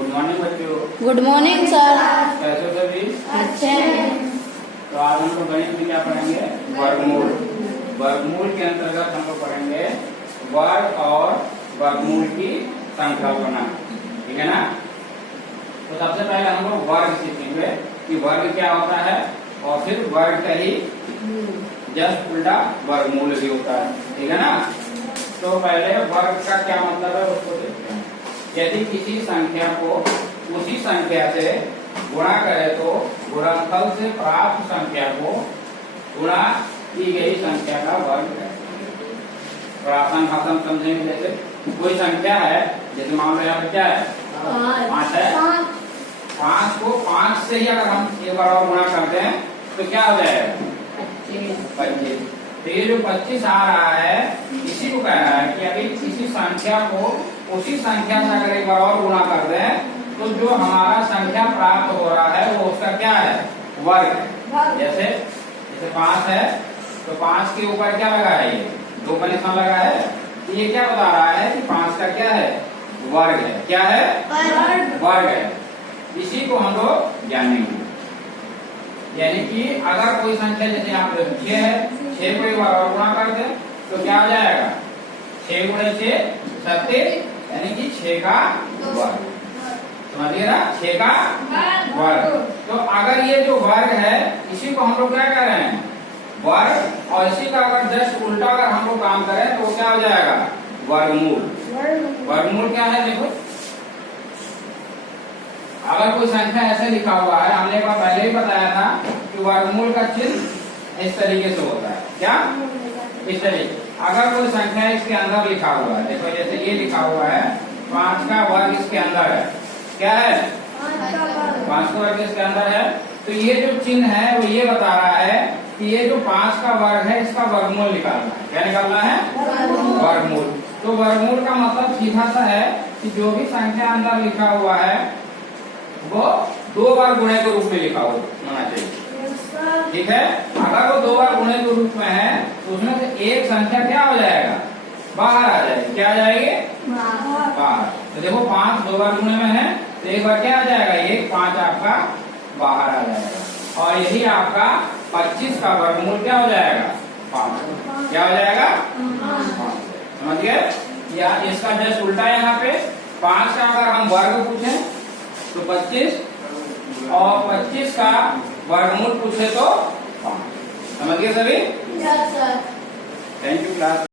Good morning बच्चों। Good morning sir. कैसे हो सभी? अच्छे हैं। तो आज हम लोग गणित में क्या पढ़ेंगे? वर्गमूल। वर्गमूल के अंतर्गत हम लोग पढ़ेंगे वर्ग और वर्गमूल की संकल्पना। ठीक है ना? तो सबसे पहले हम लोग वर्ग सीखेंगे कि वर्ग क्या होता है, और फिर वर्ग का ही जस्ट उल्टा वर्गमूल भी होता है। ठीक है ना? तो पहले वर्ग का क्या मतलब है उसको देखते हैं। यदि किसी संख्या को उसी संख्या से गुणा करें तो गुणनफल से प्राप्त संख्या को गुणा की गई संख्या का वर्ग है। और आसान भाषा में समझेंगे, जैसे कोई संख्या है, जैसे मान लो यहाँ पे क्या है, 5 है। 5 को 5 से ही अगर हम एक बार और गुणा करते हैं तो क्या हो जाएगा? 25। तो ये जो 25 आ रहा है, इसी को कह रहा है कि अभी किसी संख्या को उसी संख्या से अगर एक बार और गुणा कर दें तो जो हमारा संख्या प्राप्त हो रहा है वो उसका क्या है? वर्ग है। जैसे 5 है तो 5 के ऊपर क्या लगा है? ये 2 का निशान लगा है। तो ये क्या बता रहा है कि 5 का क्या है? वर्ग है। क्या है? वर्ग है। इसी को हम लोग जानेंगे। यानी कि अगर कोई संख्या जैसे यहाँ पे 6 है, 6 को एक बार और गुणा कर दे तो क्या हो जाएगा? 6 गुणे 6 36, यानी कि 6 का वर्ग। समझिए ना? 6 का वर्ग। तो अगर ये जो वर्ग है इसी को हम लोग क्या कर रहे हैं? वर्ग। और इसी का अगर जस्ट उल्टा अगर हम लोग काम करें तो क्या हो जाएगा? वर्गमूल। वर्गमूल क्या है? देखो, अगर कोई संख्या ऐसे लिखा हुआ है, हमने एक बार पहले ही बताया था कि वर्गमूल का चिन्ह इस तरीके से होता है। क्या? इस तरीके। अगर कोई संख्या इसके अंदर लिखा हुआ है, देखो जैसे ये लिखा हुआ है 5 का वर्ग इसके अंदर है। क्या है? 5 का वर्ग इसके अंदर है। तो ये जो चिन्ह है वो ये बता रहा है कि ये जो 5 का वर्ग है इसका वर्गमूल निकालना है। क्या निकालना है? वर्गमूल। तो वर्गमूल का मतलब सीधा सा है कि जो भी संख्या अंदर लिखा हुआ है वो 2 बार गुणे के रूप में लिखा होना चाहिए। ठीक है? अगर वो 2 बार गुणे के रूप में है तो उसमें से एक संख्या क्या हो जाएगा? बाहर आ जाएगी। क्या आ जाएगी? बाहर। तो देखो 5 2 बार गुणे में है तो एक बार क्या आ जाएगा? 1 5 आपका बाहर आ जाएगा। और यही आपका 25 का वर्गमूल क्या हो जाएगा? 5। क्या हो जाएगा? 5। समझ गए? या इसका जस्ट उल्टा यहाँ पे 5 का अगर हम वर्ग पूछें तो 25, और 25 का वर्गमूल पूछे तो 5। समझ गए सभी? Yes sir. Thank you class.